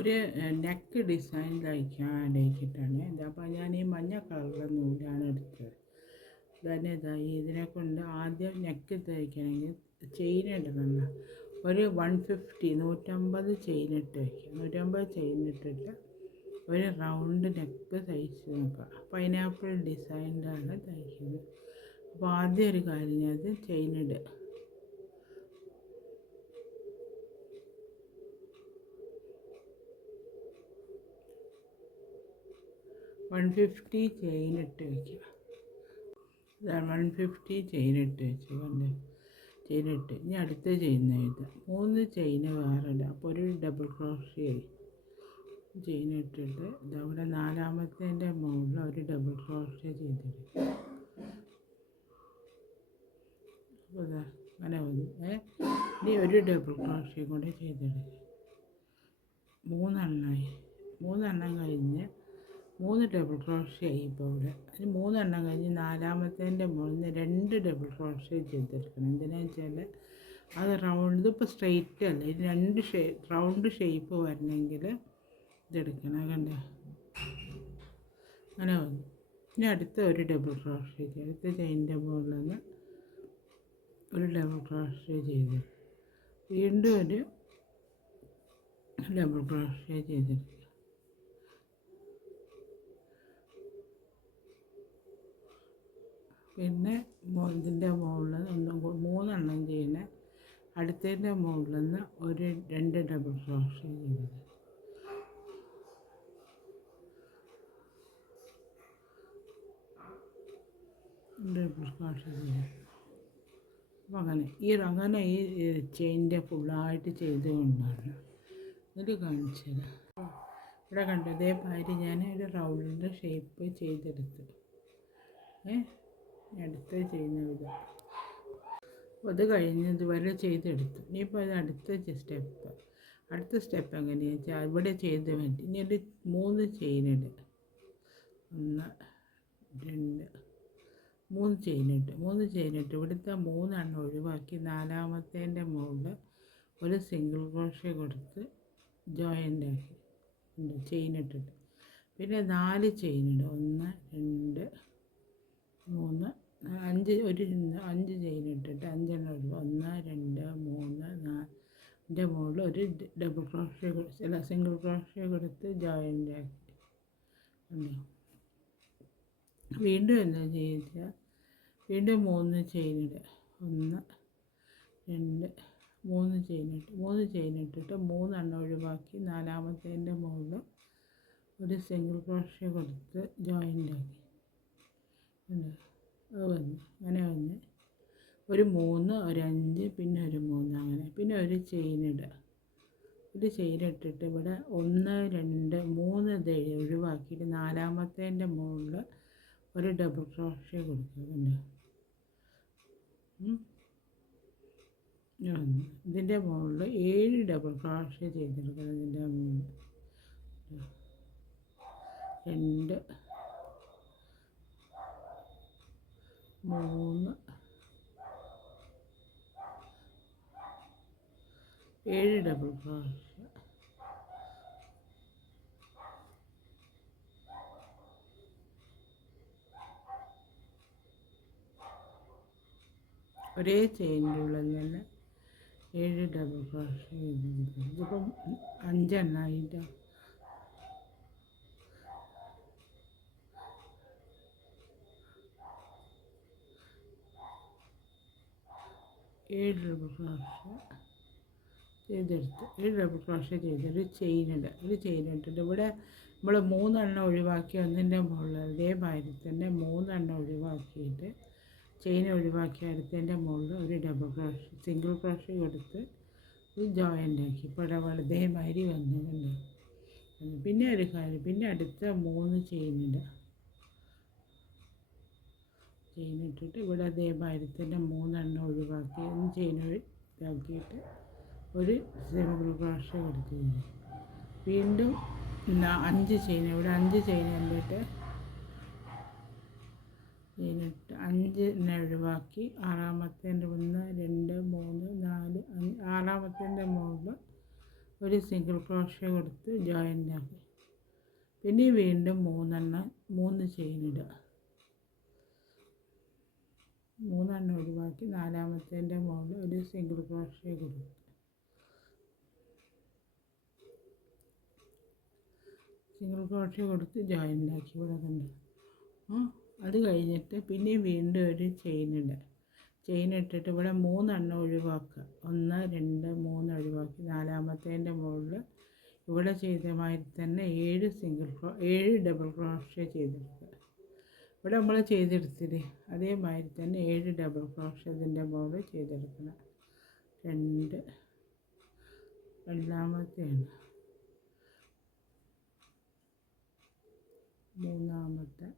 ഒരു neck design തയ്ക്കാൻ വേണ്ടിയിട്ടാണ് ഇത്. അപ്പോൾ ഞാൻ ഈ മഞ്ഞ കളറിലെ നൂലാണ് എടുത്തത്. തന്നെ ഇതിനെ കൊണ്ട് ആദ്യം നെക്ക് തയ്ക്കണമെങ്കിൽ ചെയിൻ ഇടണം. ഒരു 150 ചെയിൻ ഇട്ട് വയ്ക്കുക. 150 ചെയിൻ ഇട്ടിട്ട് ഒരു റൗണ്ട് നെക്ക് തയ്ച്ച് നോക്കുക. പൈനാപ്പിൾ ഡിസൈനിലാണ് തയ്ക്കുന്നത്. അപ്പോൾ ആദ്യം ഒരു കാര്യം അത് ചെയിൻ ഇടുക. 150 ചെയിൻ ഇട്ട് വയ്ക്കുക. 150 ചെയിൻ ഇട്ട് വെച്ച് കൊണ്ട് ചെയിൻ ഇട്ട് ഇനി അടുത്ത ചെയിൻ ഇത് 3 ചെയിൻ വേറെ ഇടുക. അപ്പോൾ ഒരു ഡബിൾ ക്രോഷ്യ ചെയിൻ ഇട്ടിട്ട് ഇതവിടെ നാലാമത്തേൻ്റെ മുകളിൽ ഒരു ഡബിൾ ക്രോഷ്യ ചെയ്തിടുക. അപ്പോൾ അങ്ങനെ വന്നു. ഇനി ഒരു ഡബിൾ ക്രോഷ്യ കൂടെ ചെയ്തിടുക. 3 കഴിഞ്ഞ് 3 ഡബിൾ ക്രോഷ്യ ആയി. ഇപ്പോൾ ഇവിടെ 3 കഴിഞ്ഞ് നാലാമത്തേൻ്റെ മുകളിൽ 2 ഡബിൾ ക്രോഷ്യ ചെയ്തെടുക്കണം. എന്തിനാണെന്ന് വെച്ചാൽ അത് റൗണ്ട്, ഇതിപ്പോൾ സ്ട്രെയിറ്റ് അല്ല, ഇത് 2 റൗണ്ട് ഷേപ്പ് വരണമെങ്കിൽ ഇതെടുക്കണം. കണ്ട അങ്ങനെ വന്നു. ഇനി അടുത്ത ഒരു ഡബിൾ ക്രോഷ്യ ചെയ്ത് അടുത്ത ചെയിനിൻ്റെ മുകളിൽ നിന്ന് ഒരു ഡബിൾ ക്രോഷ്യ ചെയ്ത് വീണ്ടും ഒരു ഡബിൾ ക്രോഷ്യ ചെയ്തെടുക്കുക. പിന്നെ ഇതിൻ്റെ മുകളിൽ ഒന്നും 3 ചെയ്യുന്ന അടുത്തതിൻ്റെ മുകളിൽ നിന്ന് ഒരു 2 ഡബിൾ ക്രോഷ്യ ചെയ്തത്. ഡബിൾ ക്രോഷ്യ ചെയ്ത് അപ്പം അങ്ങനെ ഈ ചെയിൻ്റെ ഫുള്ളായിട്ട് ചെയ്തുകൊണ്ടാണ് ഇത് കാണിച്ചത്. ഇവിടെ കണ്ടു ഇതേമാതിരി ഞാൻ ഒരു റൗണ്ട് ഷേപ്പ് ചെയ്തെടുത്തു. അടുത്ത ചെയ്യുന്ന വിധം അത് കഴിഞ്ഞ് ഇതുവരെ ചെയ്തെടുത്തു. ഇനിയിപ്പോൾ അത് അടുത്ത സ്റ്റെപ്പ് എങ്ങനെയാണെന്ന് വെച്ചാൽ ഇവിടെ ചെയ്ത് പറ്റി ഇനി ഒരു 3 ചെയിനിടുക. 1 2 3 ചെയിനിട്ട് ഇവിടുത്തെ 3 ഒഴിവാക്കി നാലാമത്തേൻ്റെ മുകളിൽ ഒരു സിംഗിൾ ക്രോഷ്യ കൊടുത്ത് ജോയിൻ്റ് ആക്കി ചെയിനിട്ടിട്ട് പിന്നെ 4 ചെയിനിടുക. 1 2 3 5 ചെയിനിട്ടിട്ട് 5 ഒഴിവാക്കി 1 2 3 4 മുകളിൽ ഒരു ഡബിൾ ക്രോഷ്യ സിംഗിൾ ക്രോഷ്യ കൊടുത്ത് ജോയിൻ്റ് ആക്കി. വീണ്ടും എന്താ ചെയ്യുക, വീണ്ടും 3 ചെയിനിടുക. 1 2 3 ചെയിനിട്ടിട്ട് 3 ഒഴിവാക്കി നാലാമത്തേൻ്റെ മുകളിൽ ഒരു സിംഗിൾ ക്രോഷ്യ കൊടുത്ത് ജോയിൻ്റ് ആക്കി. അങ്ങനെ വന്ന് ഒരു 3 ഒരു 5 പിന്നെ ഒരു 3 അങ്ങനെ പിന്നെ ഒരു ചെയിനിടുക. ഒരു ചെയിനിട്ടിട്ട് ഇവിടെ 1 2 3 ഇത് ഒഴിവാക്കിയിട്ട് നാലാമത്തേൻ്റെ മുകളിൽ ഒരു ഡബിൾ ക്രോഷ്യ കൊടുക്കുക. ഇതിൻ്റെ മുകളിൽ 7 ഡബിൾ ക്രോഷ്യ ചെയ്തെടുക്കണം. ഇതിൻ്റെ മുകളിൽ 2 3 7 ഡബിൾ ക്രോഷ്യ. ഒരേ ചെയിനിൻ്റെ ഉള്ളിൽ തന്നെ 7 ഡബിൾ ക്രോഷ്യ ചെയ്തിരിക്കും. ഇതിപ്പം 5 ആയിട്ട് 7 ഡബിൾ ക്രോഷ്യ ചെയ്തെടുത്ത് 7 ഡബിൾ ക്രോഷ്യ ചെയ്തൊരു ചെയിനിട്ടിട്ട് ഇവിടെ നമ്മൾ 3 ഒഴിവാക്കി ഒന്നിൻ്റെ മുകളിൽ അതേമാതിരി തന്നെ 3 ഒഴിവാക്കിയിട്ട് ചെയിൻ ഒഴിവാക്കി അടുത്തതിൻ്റെ മുകളിൽ ഒരു ഡബിൾ ക്രോഷ്യ സിംഗിൾ ക്രോഷ്യ കൊടുത്ത് ജോയിൻ്റ് ആക്കി. ഇപ്പോൾ ഇതേമാതിരി വന്നിട്ടുണ്ട്. പിന്നെ ഒരു കാര്യം, പിന്നെ അടുത്ത 3 ചെയിനിടുക. ചെയിനിട്ടിട്ട് ഇവിടെ അതേമാതിരി തന്നെ 3 ഒഴിവാക്കി ചെയിൻ ഇതാക്കിയിട്ട് ഒരു സിംഗിൾ ക്രോഷ്യ കൊടുക്കുക. വീണ്ടും 5 ചെയിൻ ഇവിടെ 5 ചെയിൻ കണ്ടിട്ട് ചെയിനിട്ട് 5 ഒഴിവാക്കി ആറാമത്തേൻ്റെ 1 2 3 4 5 ആറാമത്തേൻ്റെ മുകളിൽ ഒരു സിംഗിൾ ക്രോഷ്യ കൊടുത്ത് ജോയിൻ്റ് ആക്കി. പിന്നെ വീണ്ടും 3 ചെയിൻ ഇടുക. 3 ഒഴിവാക്കി 4-മത്തേൻ്റെ മുകളിൽ ഒരു സിംഗിൾ ക്രോഷ്യ കൊടുക്കുക. സിംഗിൾ ക്രോഷ്യ കൊടുത്ത് ജോയിൻ്റ് ആക്കി. ഇവിടെ കണ്ട് അത് കഴിഞ്ഞിട്ട് പിന്നെ വീണ്ടും ഒരു ചെയിൻ ഇടുക. ചെയിൻ ഇട്ടിട്ട് ഇവിടെ 3 ഒഴിവാക്കുക. 1 2 3 ഒഴിവാക്കി 4-മത്തേൻ്റെ മുകളിൽ ഇവിടെ ചെയ്ത മാതിരി തന്നെ 7 ഡബിൾ ക്രോഷ്യ ചെയ്തെടുക്കുക. ഇവിടെ നമ്മൾ ചെയ്തെടുത്തില്ലേ അതേമാതിരി തന്നെ 7 ഡബിൾ ക്രോഷ്യ ഇതിൻ്റെ മുകളിൽ ചെയ്തെടുക്കണം. 2 രണ്ടാമത്തെയാണ്, 3-മത്തെ,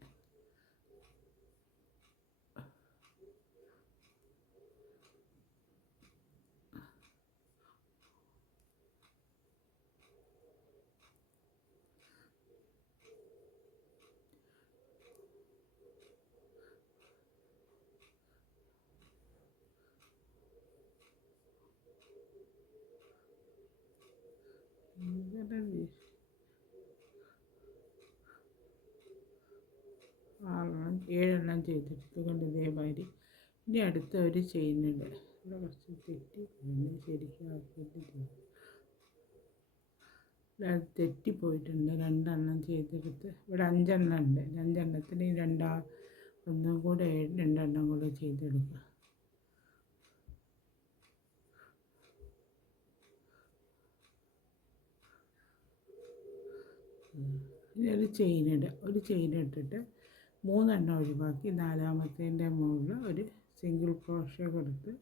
7 ചെയ്തെടുത്ത് കൊണ്ട് ഇതേമാതിരി. ഇനി അടുത്ത ഒരു ചെയിൻ ഇടുക. ഇവിടെ കുറച്ച് ശരിക്കും ആക്കിയിട്ട് തെറ്റിപ്പോയിട്ടുണ്ട്. 2 ചെയ്തെടുത്ത് ഇവിടെ 5 ഉണ്ട്. 5 ഒന്നും കൂടെ 2 കൂടെ ചെയ്തെടുക്കുക. ഇനി ഒരു ചെയിൻ ഇടുക. ഒരു ചെയിൻ ഇട്ടിട്ട് 3 ഒഴിവാക്കി 4-മത്തേൻ്റെ മുകളിൽ ഒരു സിംഗിൾ ക്രോഷ്യ കൊടുത്ത്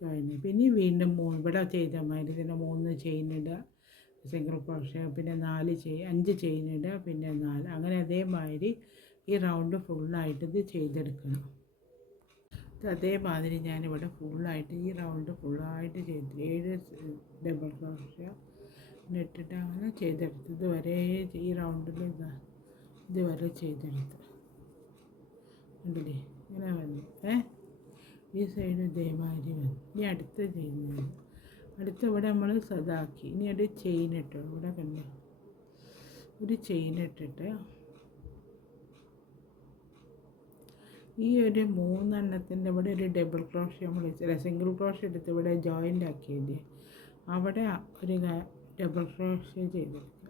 ജോയിൻ ചെയ്യും. പിന്നെ വീണ്ടും ഇവിടെ ചെയ്ത മാതിരി തന്നെ 3 ചെയിൻ ഇടുക, സിംഗിൾ ക്രോഷ്യ, പിന്നെ 5 ചെയിൻ ഇടുക, പിന്നെ 4. അങ്ങനെ അതേമാതിരി ഈ റൗണ്ട് ഫുള്ളായിട്ട് ഇത് ചെയ്തെടുക്കണം. അതേമാതിരി ഞാനിവിടെ ഫുള്ളായിട്ട് ഈ റൗണ്ട് ഫുള്ളായിട്ട് ചെയ്ത് 7 ഡബിൾ ക്രോഷ്യ ഇട്ടിട്ട് അങ്ങനെ ചെയ്തെടുത്ത് ഇതുവരെ ഈ റൗണ്ടിൽ ഇതുവരെ ചെയ്തെടുത്ത് ഉണ്ടല്ലേ. ഇങ്ങനെ വന്നു. ഈ സൈഡ് ഇതേമാതിരി വന്നു. ഇനി അടുത്ത ചെയ്യുന്നത് അടുത്ത ഇവിടെ നമ്മൾ സദാക്കി. ഇനി ഒരു ചെയിൻ ഇട്ടോ. ഇവിടെ കണ്ടോ ഒരു ചെയിൻ ഇട്ടിട്ട് ഈ ഒരു 3 ഇവിടെ ഒരു ഡബിൾ ക്രോഷ്യ നമ്മൾ സിംഗിൾ ക്രോഷ്യ എടുത്ത് ഇവിടെ ജോയിൻ്റ് ആക്കിയില്ലേ അവിടെ ഒരു ഡബിൾ ക്രോഷ്യ ചെയ്തെടുക്കുക.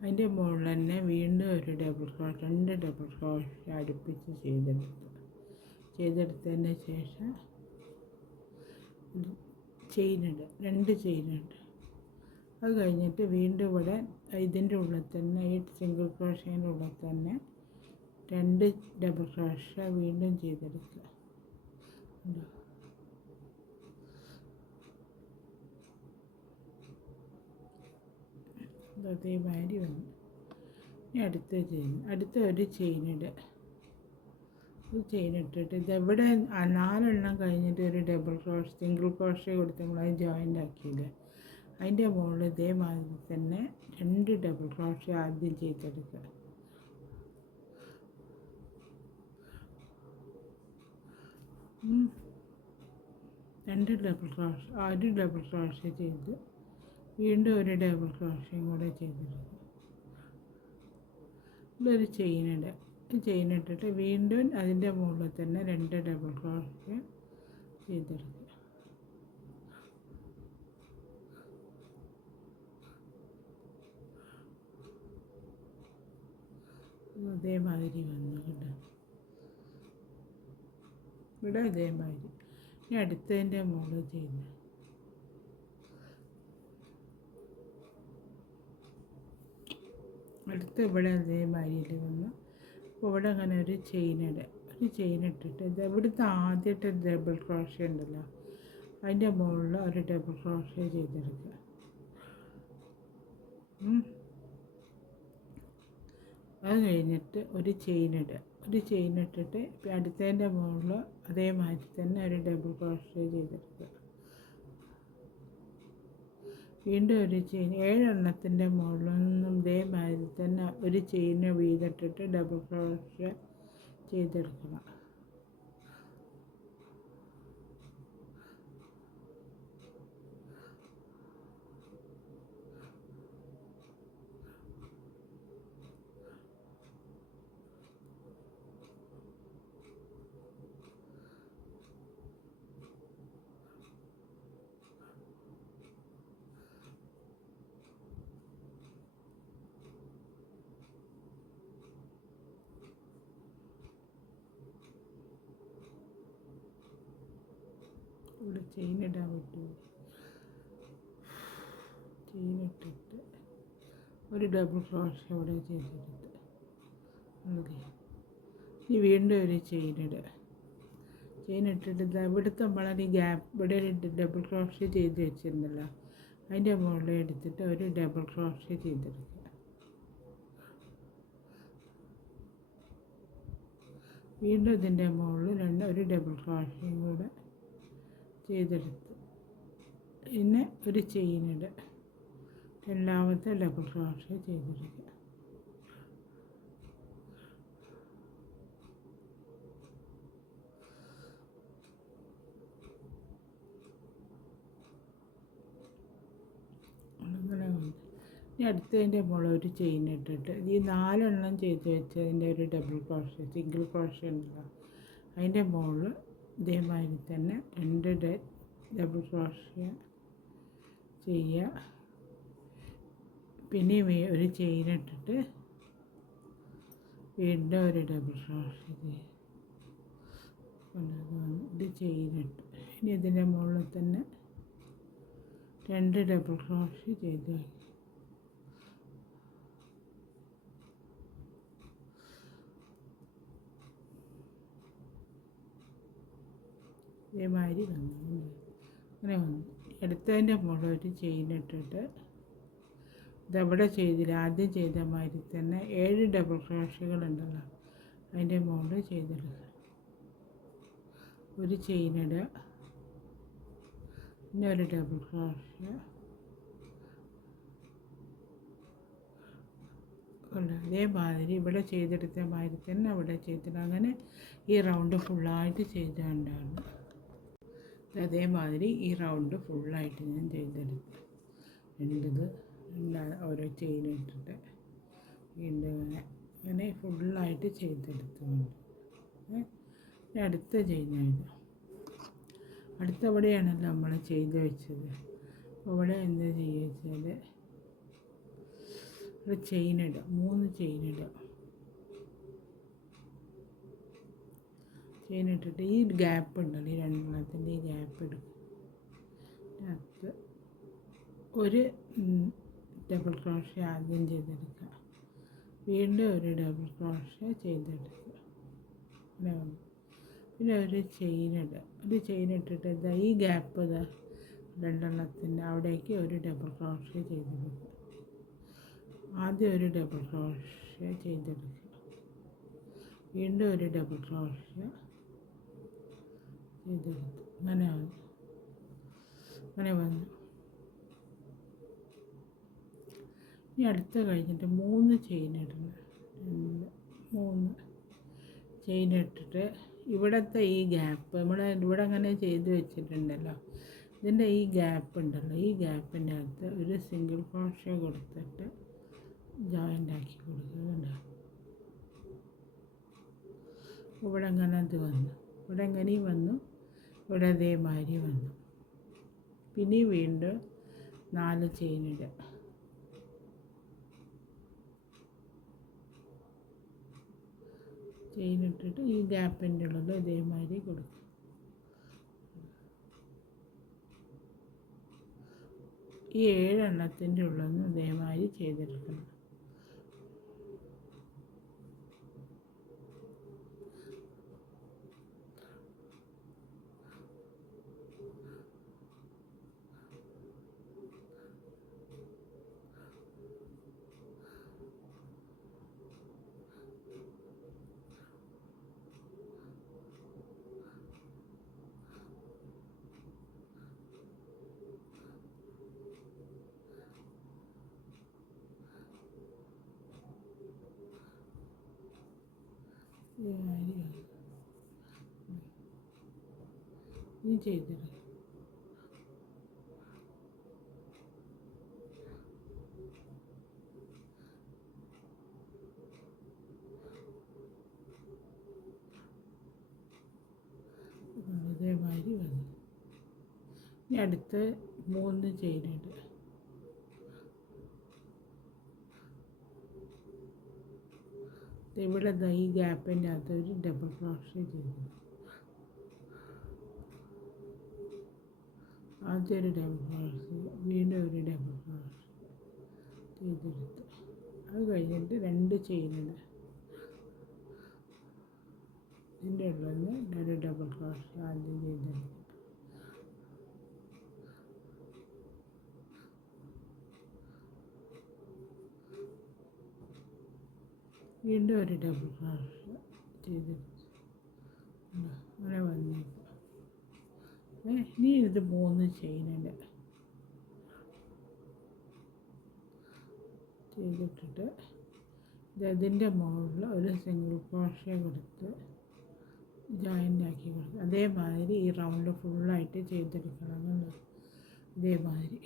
അതിൻ്റെ മുകളിൽ തന്നെ വീണ്ടും ഒരു 2 ഡബിൾ ക്രോഷ്യ അടുപ്പിച്ച് ചെയ്തെടുത്തതിന് ശേഷം ചെയിനിടുക. 2 ചെയിനുണ്ട്. അത് കഴിഞ്ഞിട്ട് വീണ്ടും ഇവിടെ ഇതിൻ്റെ ഉള്ളിൽ തന്നെ ഈ സിംഗിൾ ക്രോഷ്യേൻ്റെ ഉള്ളിൽ തന്നെ 2 ഡബിൾ ക്രോഷ്യ വീണ്ടും ചെയ്തെടുക്കുക. അതേമാതിരി വന്നു. ഇനി അടുത്ത ഒരു ചെയിനിടുക. ഒരു ചെയിൻ ഇട്ടിട്ട് ഇതെവിടെ 4 കഴിഞ്ഞിട്ട് ഒരു സിംഗിൾ ക്രോഷ്യ കൊടുത്ത് നമ്മളത് ജോയിൻ്റ് ആക്കിയില്ലേ അതിൻ്റെ മുകളിൽ ഇതേമാതിരി തന്നെ 2 ഡബിൾ ക്രോഷ്യ ആദ്യം ചെയ്തെടുക്കുക. ഒരു ഡബിൾ ക്രോഷ്യ ചെയ്ത് വീണ്ടും ഒരു ഡബിൾ ക്രോഷ്യയും കൂടെ ചെയ്തെടുക്കുക. ഇതൊരു ചെയിനിടുക. ചെയിൻ ഇട്ടിട്ട് വീണ്ടും അതിൻ്റെ മുകളിൽ തന്നെ 2 ഡബിൾ ക്രോഷ്യ ചെയ്തെടുക്കുക. അതേമാതിരി വന്നു കേട്ടോ. ഇവിടെ അതേമാതിരി. ഇനി അടുത്തതിൻ്റെ മുകളിൽ ചെയ്യുന്നത് അടുത്ത് ഇവിടെ അതേമാതിരി വന്നു. അപ്പോൾ ഇവിടെ അങ്ങനെ ഒരു ചെയിൻ ഇട്ടിട്ട് ഇത് ഇവിടുത്തെ ആദ്യത്തെ ഡബിൾ ക്രോഷ്യ ഉണ്ടല്ലോ അതിൻ്റെ മുകളിൽ ഒരു ഡബിൾ ക്രോഷ്യ ചെയ്തെടുക്കുക. അത് കഴിഞ്ഞിട്ട് ഒരു ചെയിൻ ഇട്ടിട്ട് അടുത്തതിൻ്റെ മുകളിൽ അതേമാതിരി തന്നെ ഒരു ഡബിൾ ക്രോഷ്യ ചെയ്തെടുക്കുക. വീണ്ടും ഒരു ചെയിൻ 7 മുകളിൽ നിന്നും ഇതേമാതിരി തന്നെ ഒരു ചെയിന് വീതിട്ടിട്ട് ഡബിൾ ക്രോഷ്യ ചെയ്തെടുക്കണം. ഇവിടെ ചെയിൻ ഇടാൻ പറ്റുമോ? ചെയിൻ ഇട്ടിട്ട് ഒരു ഡബിൾ ക്രോഷ്യ ഇവിടെ ചെയ്തെടുത്ത് മതി. ഇനി വീണ്ടും ഒരു ചെയിൻ ഇടുക. ചെയിൻ ഇട്ടിട്ട് ഇവിടുത്തെ നമ്മളത് ഈ ഗ്യാപ്പ് ഇവിടെ ഒരു ഡബിൾ ക്രോഷ്യ ചെയ്ത് വെച്ചിരുന്നല്ലോ, അതിൻ്റെ മുകളിൽ എടുത്തിട്ട് ഒരു ഡബിൾ ക്രോഷ്യ ചെയ്തെടുക്കുക. വീണ്ടും ഇതിൻ്റെ മുകളിൽ ഒരു ഡബിൾ ക്രോഷ്യയും കൂടെ ചെയ്തെടുത്ത് പിന്നെ ഒരു ചെയിൻ ഇടുക. രണ്ടാമത്തെ ഡബിൾ ക്രോഷ്യ ചെയ്തെടുക്കുക. അങ്ങനെ ഇനി അടുത്തതിൻ്റെ മുകളിൽ ഒരു ചെയിൻ ഇട്ടിട്ട് ഈ 4 ചെയ്ത് വെച്ചതിൻ്റെ ഒരു ഡബിൾ ക്രോഷ്യ സിംഗിൾ ക്രോഷ്യ ഉണ്ടല്ലോ, അതിൻ്റെ മുകളിൽ ഇതേമാതിരി തന്നെ 2 ഡബിൾ ക്രോഷ്യ ചെയ്യുക. പിന്നെ ഒരു ചെയിൻ ഇട്ടിട്ട് വീണ്ടും ഒരു ഡബിൾ ക്രോഷ്യ ചെയ്യുക. ഇത് ചെയിൻ ഇട്ട് ഇനി ഇതിൻ്റെ മുകളിൽ തന്നെ 2 ഡബിൾ ക്രോഷ്യ ചെയ്ത് വയ്ക്കുക. ഇതേമാതിരി വന്നു. അങ്ങനെ വന്നു. അടുത്തതിൻ്റെ മുകളിൽ ഒരു ചെയിൻ ഇട്ടിട്ട് ഇതവിടെ ചെയ്തില്ല, ആദ്യം ചെയ്ത മാതിരി തന്നെ 7 ഡബിൾ ക്രോഷ്യകളുണ്ടല്ലോ, അതിൻ്റെ മുകളിൽ ചെയ്തെടുക്കുക. ഒരു ചെയിൻ ഇടുക, പിന്നെ ഒരു ഡബിൾ ക്രോഷ്യ ഉണ്ട്. അതേമാതിരി ഇവിടെ ചെയ്തെടുത്ത മാതിരി തന്നെ അവിടെ ചെയ്തിട്ട് അങ്ങനെ ഈ റൗണ്ട് ഫുള്ളായിട്ട് ചെയ്തുകൊണ്ടാണ്. അതേമാതിരി ഈ റൗണ്ട് ഫുള്ളായിട്ട് ഞാൻ ചെയ്തെടുത്തു. ഓരോ ചെയിൻ ഇട്ടിട്ട് വീണ്ടും അങ്ങനെ ഫുള്ളായിട്ട് ചെയ്തെടുത്തുകൊണ്ട് അടുത്ത ചെയിനായിരുന്നു. അടുത്തവിടെയാണല്ലോ നമ്മൾ ചെയ്ത് വെച്ചത്. അവിടെ എന്താ ചെയ്യുക വെച്ചാൽ ഒരു ചെയിൻ ഇടുക, 3 ചെയിൻ ഇടുക. ചെയിൻ ഇട്ടിട്ട് ഈ ഗ്യാപ്പ് ഉണ്ടല്ലോ, ഈ 2 ഈ ഗ്യാപ്പ് എടുക്കും. അതിനകത്ത് ഒരു ഡബിൾ ക്രോഷ്യ ആദ്യം ചെയ്തെടുക്കുക, വീണ്ടും ഒരു ഡബിൾ ക്രോഷ്യ ചെയ്തെടുക്കുക. പിന്നെ ഒരു ചെയിൻ ഇടുക. ഒരു ചെയിൻ ഇട്ടിട്ട് ഇതാ ഈ ഗ്യാപ്പ് ഇതാ 2 അവിടേക്ക് ഒരു ഡബിൾ ക്രോഷ്യ ചെയ്തെടുക്കുക. ആദ്യം ഒരു ഡബിൾ ക്രോഷ്യ ചെയ്തെടുക്കുക, വീണ്ടും ഒരു ഡബിൾ ക്രോഷ്യ ചെയ്തെടുത്തു. അങ്ങനെ വന്നു. ഇനി അടുത്ത കഴിഞ്ഞിട്ട് 3 ചെയിൻ ഇടണം. 3 ചെയിൻ ഇട്ടിട്ട് ഇവിടുത്തെ ഈ ഗ്യാപ്പ് നമ്മൾ ഇവിടെ അങ്ങനെ ചെയ്ത് വെച്ചിട്ടുണ്ടല്ലോ, ഇതിൻ്റെ ഈ ഗ്യാപ്പ് ഉണ്ടല്ലോ, ഈ ഗ്യാപ്പിൻ്റെ അകത്ത് ഒരു സിംഗിൾ ക്രോഷ്യ കൊടുത്തിട്ട് ജോയിൻ്റ് ആക്കി കൊടുക്കുന്നുണ്ട്. ഇവിടെ അങ്ങനെ അത് വന്നു, ഇവിടെ എങ്ങനെയും വന്നു, ഇവിടെ അതേമാതിരി വന്നു. പിന്നെ വീണ്ടും 4 ചെയിൻ ഇടുക. ചെയിൻ ഇട്ടിട്ട് ഈ ഗ്യാപ്പിൻ്റെ ഉള്ളത് ഇതേമാതിരി കൊടുക്കും. ഈ 7 ഉള്ളൊന്ന് ഇതേമാതിരി ചെയ്തെടുക്കണം. ഈ ചെയ്തെടുക്കും. ഇതേമാതിരി വന്നു. ഇനി അടുത്ത് 3 ചെയിൻ ഇടുക. ഇവിടെ ഈ ഗ്യാപ്പിൻ്റെ അകത്ത് ഒരു ഡബിൾ ക്രോഷ്യ ചെയ്തു. ആദ്യം ഒരു ഡബിൾ ക്രോസ്, വീണ്ടും ഒരു ഡബിൾ ക്രോസ് ചെയ്തെടുത്ത് അത് കഴിഞ്ഞിട്ട് 2 ചെയിനിടുക. ഇതിൻ്റെ ഉള്ളിൽ ഒരു ഡബിൾ ക്രോസ് ആദ്യം ചെയ്തെടുക്കുക. വീണ്ടും ഒരു ഡബിൾ ക്രോസ് ചെയ്തെടുത്ത് അങ്ങനെ വന്നേക്കും. ഇനി ഇത് 3 ചെയിനിടുക ചെയ്തിട്ടിട്ട് ഇതിൻ്റെ മുകളിൽ ഒരു സിംഗിൾ ക്രോഷ്യ കൊടുത്ത് ജോയിൻ്റ് ആക്കി കൊടുക്കുക. അതേമാതിരി ഈ റൗണ്ട് ഫുള്ളായിട്ട് ചെയ്തെടുക്കണം എന്നുള്ളത്. ഇതേമാതിരി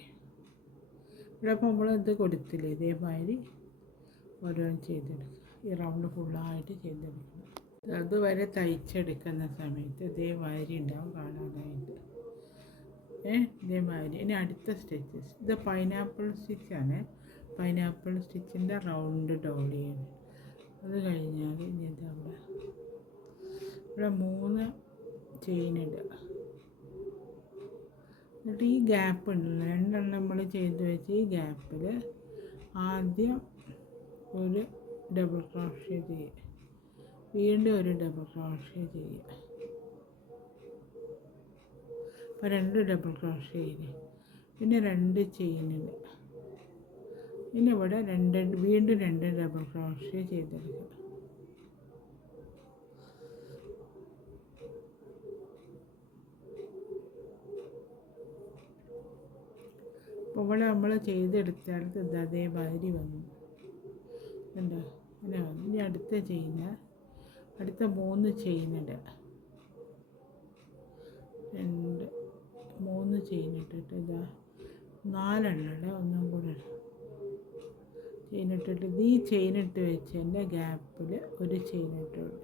ഇവിടെ ഇപ്പോൾ നമ്മൾ ഇത് കൊടുത്തില്ലേ, ഇതേമാതിരി ഓരോന്ന് ചെയ്തെടുക്കുക. ഈ റൗണ്ട് ഫുള്ളായിട്ട് ചെയ്തെടുക്കണം. അതുവരെ തയ്ച്ചെടുക്കുന്ന സമയത്ത് ഇതേമാതിരി ഉണ്ടാവും കാണാനായിട്ട്. ഇതേമാതിരി. ഇനി അടുത്ത സ്റ്റിച്ചസ്, ഇത് പൈനാപ്പിൾ സ്റ്റിച്ചാണ്. പൈനാപ്പിൾ സ്റ്റിച്ചിൻ്റെ റൗണ്ട് ഡോളിയാണ്. അത് കഴിഞ്ഞാൽ ഇനി ഇതവിടെ ഇവിടെ 3 ചെയിനിടുക. എന്നിട്ട് ഈ ഗ്യാപ്പ് ഉണ്ടല്ലോ, 2 എണ്ണം നമ്മൾ ചെയ്ത് വെച്ച് ഈ ഗ്യാപ്പിൽ ആദ്യം ഒരു ഡബിൾ ക്രോഷ്യ ചെയ്യുക, വീണ്ടും ഒരു ഡബിൾ ക്രോഷ്യ ചെയ്യുക. അപ്പോൾ 2 ഡബിൾ ക്രോഷ്യ ചെയ്ത് പിന്നെ 2 ചെയിനിടുക. പിന്നെ ഇവിടെ വീണ്ടും 2 ഡബിൾ ക്രോഷ്യ ചെയ്തെടുക്കുക. അപ്പോൾ ഇവിടെ നമ്മൾ ചെയ്തെടുത്താൽ ഇത് അതേമാതിരി വന്നു കണ്ടോ, അങ്ങനെ വന്നു. ഇനി അടുത്ത അടുത്ത 3 ചെയിനിടുക. 3 ചെയിനിട്ടിട്ട് ഇതാ 4 എണ്ണം ഒന്നും കൂടെ ചെയിനിട്ടിട്ട് ഈ ചെയിനിട്ട് വെച്ചതിൻ്റെ ഗ്യാപ്പിൽ ഒരു ചെയിനിട്ടുള്ളൂ.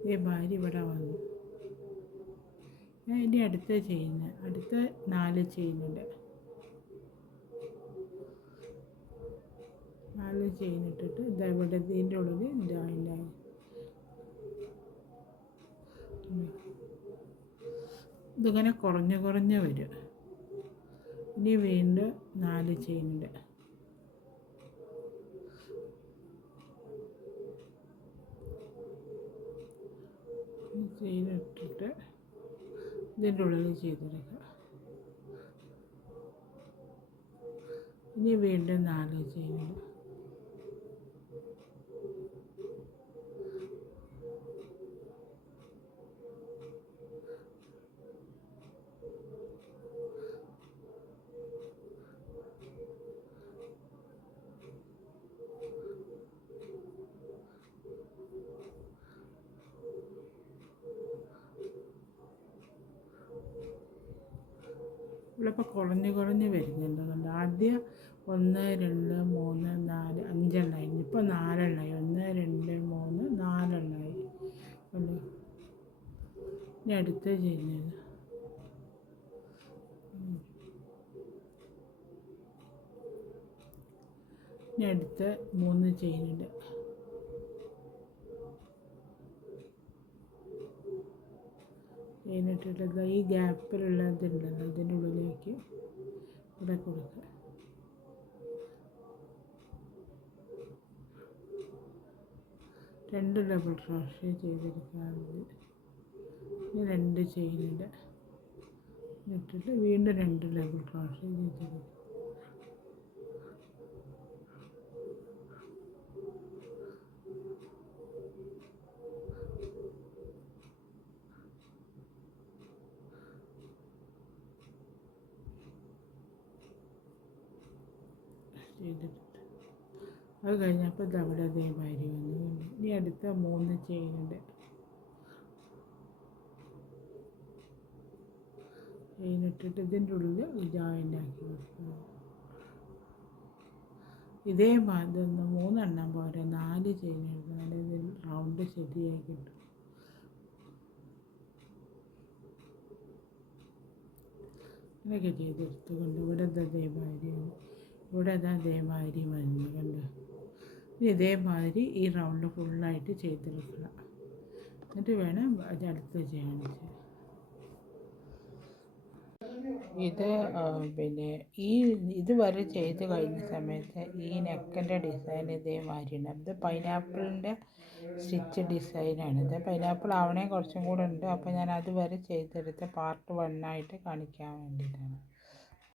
ഇതേമാതിരി ഇവിടെ വന്നു. ഇനി അടുത്ത 4 ചെയിനിടുക. 4 ചെയിനിട്ടിട്ട് ഇതാ ഇവിടെ ഇതിൻ്റെ ഉള്ളിൽ ജോയിൻ്റായി. ഇതിങ്ങനെ കുറഞ്ഞ് വരും. ഇനി വീണ്ടും 4 ചെയിനിടുക. ചെയിനിട്ടിട്ട് ഇതിൻ്റെ ഉള്ളിൽ ചെയ്തെടുക്കുക. ഇനി വീണ്ടും 4 ചെയിനിടുക. ഇവിടെ ഇപ്പോൾ കുറഞ്ഞ് വരുന്നുണ്ട്. ആദ്യം 1 2 3 4 5 എണ്ണമായി. ഇപ്പോൾ 4 എണ്ണമായി. 1 2 3 4 എണ്ണമായി. കണ്ടോ. ഇനി അടുത്ത ചെയ്യുന്നത് ഇനി അടുത്ത 3 ചെയിനിടുക. ചെയിനിട്ടിട്ട് ഈ ഗ്യാപ്പിലുള്ള ഇതുണ്ടല്ലോ ഇതിൻ്റെ ഉള്ളിലേക്ക് ഇവിടെ കൊടുക്കുക. രണ്ട് ഡബിൾ ക്രോഷ്യ ചെയ്തെടുക്കാറുണ്ട്. ഇനി 2 ചെയിനിടുക. ഇട്ടിട്ട് വീണ്ടും 2 ഡബിൾ ക്രോഷ്യ ചെയ്തെടുക്കുക. ചെയ്തിട്ട് അത് കഴിഞ്ഞപ്പോൾ ഇതവിടെ അതേമാതിരി വന്നു. ഇനി അടുത്ത 3 ചെയിനിടുക. ചെയിനിട്ടിട്ട് ഇതിൻ്റെ ഉള്ളിൽ ജോയിൻ്റ് ആക്കി കൊടുക്കുക. ഇതേമാതിരി 3 എണ്ണം പോരെ, 4 ചെയിനിടുക. ഇതിൽ റൗണ്ട് ശരിയായി കിട്ടും. ഇങ്ങനെയൊക്കെ ചെയ്തെടുത്തുകൊണ്ട് ഇവിടെ അതേമാതിരിയാണ്. ഇവിടെ അതേമാതിരി വന്നു കണ്ടോ. ഇതേമാതിരി ഈ റൗണ്ട് ഫുള്ളായിട്ട് ചെയ്തെടുക്കണം. എന്നിട്ട് വേണം അത് അടുത്ത് ചെയ്യാൻ. ഇത് പിന്നെ ഇതുവരെ ചെയ്ത് കഴിഞ്ഞ സമയത്ത് ഈ നെക്കിൻ്റെ ഡിസൈൻ ഇതേമാതിരിയാണ്. ഇത് പൈനാപ്പിളിൻ്റെ സ്റ്റിച്ച് ഡിസൈനാണിത്. പൈനാപ്പിൾ ആവണേ കുറച്ചും കൂടെ ഉണ്ട്. അപ്പോൾ ഞാൻ അതുവരെ ചെയ്തെടുത്ത പാർട്ട് 1 ആയിട്ട് കാണിക്കാൻ വേണ്ടിയിട്ടാണ്.